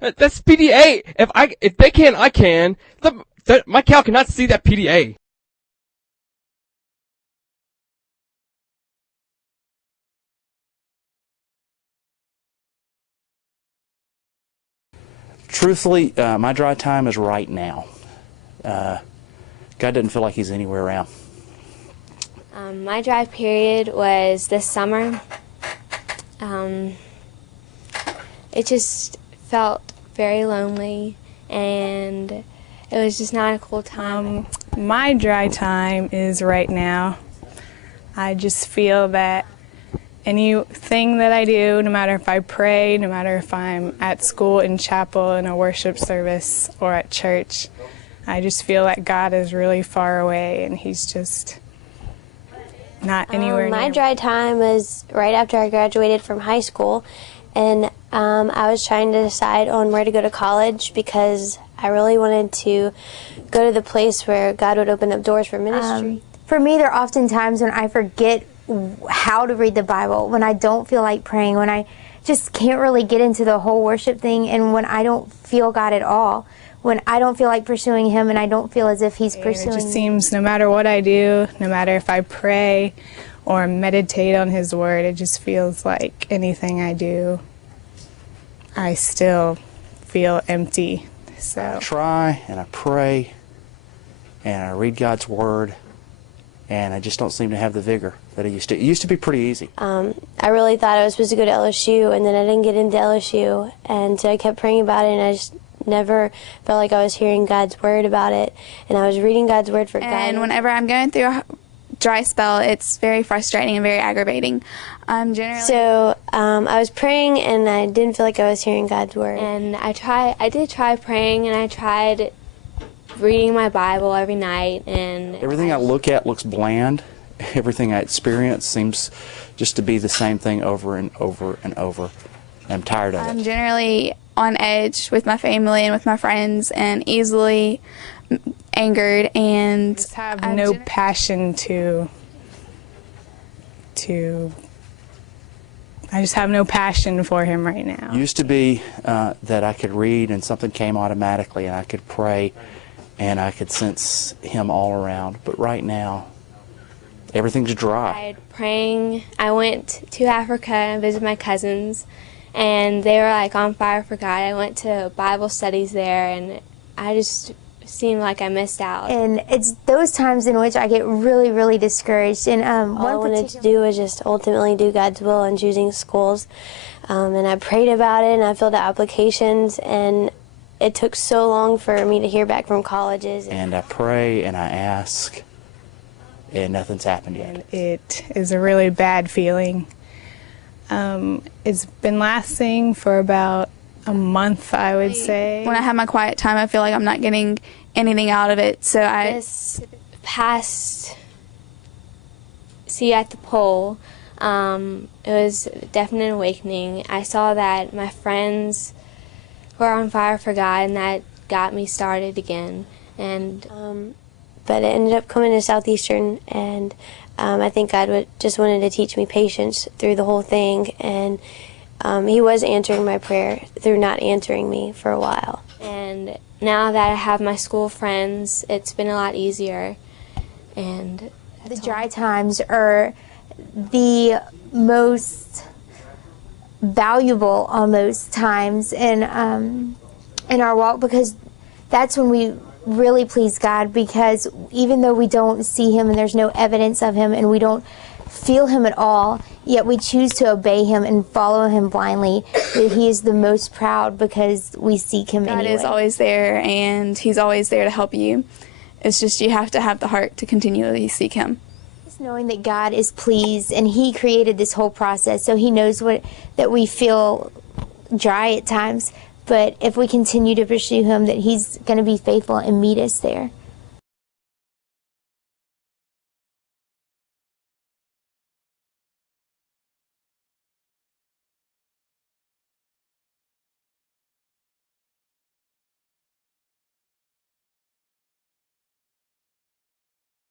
That's PDA. If they can, I can. My cow cannot see that PDA. Truthfully, my dry time is right now. God doesn't feel like he's anywhere around. My dry period was this summer. It just felt very lonely, and it was just not a cool time. My dry time is right now. I just feel that anything that I do, no matter if I pray, no matter if I'm at school, in chapel, in a worship service, or at church, I just feel that God is really far away and he's just not anywhere near My me. dry time was right after I graduated from high school, and I was trying to decide on where to go to college because I really wanted to go to the place where God would open up doors for ministry. For me, there are often times when I forget how to read the Bible, when I don't feel like praying, when I just can't really get into the whole worship thing, and when I don't feel God at all, when I don't feel like pursuing Him and I don't feel as if He's pursuing me. It just seems no matter what I do, no matter if I pray or meditate on His Word, it just feels like anything I do, I still feel empty. So I try and I pray and I read God's Word, and I just don't seem to have the vigor that I used to. It used to be pretty easy. I really thought I was supposed to go to LSU, and then I didn't get into LSU, and so I kept praying about it, and I just never felt like I was hearing God's Word about it, and I was reading God's Word for guidance. And whenever I'm going through a dry spell, it's very frustrating and very aggravating. So I was praying, and I didn't feel like I was hearing God's Word. And I did try praying, and I tried reading my Bible every night, and Everything I look at looks bland. Everything I experience seems just to be the same thing over and over and over. I'm tired of I'm it. generally on edge with my family and with my friends, and easily angered, and just have no passion to I just have no passion for Him right now. Used to be that I could read and something came automatically, and I could pray and I could sense Him all around. But right now, everything's dry. I tried praying. I went to Africa and visited my cousins, and they were like on fire for God. I went to Bible studies there, and I just seemed like I missed out. And it's those times in which I get really, really discouraged. And All I wanted to do was just ultimately do God's will in choosing schools. And I prayed about it, and I filled out applications, and it took so long for me to hear back from colleges. And I pray and I ask, and nothing's happened yet. And it is a really bad feeling. It's been lasting for about a month, I would say. When I have my quiet time, I feel like I'm not getting anything out of it. So This past See at the Pole, it was definitely an awakening. I saw that my friends were on fire for God, and that got me started again. And But it ended up coming to Southeastern, and I think God just wanted to teach me patience through the whole thing, and He was answering my prayer through not answering me for a while. And now that I have my school friends, it's been a lot easier. And the dry times are the most valuable, almost, times in our walk, because that's when we really please God, because even though we don't see Him and there's no evidence of Him and we don't feel Him at all, yet we choose to obey Him and follow Him blindly, that He is the most proud because we seek Him anyway. God is always there, and He's always there to help you. It's just you have to have the heart to continually seek Him. Just knowing that God is pleased, and He created this whole process, so He knows that we feel dry at times, but if we continue to pursue Him, that He's going to be faithful and meet us there.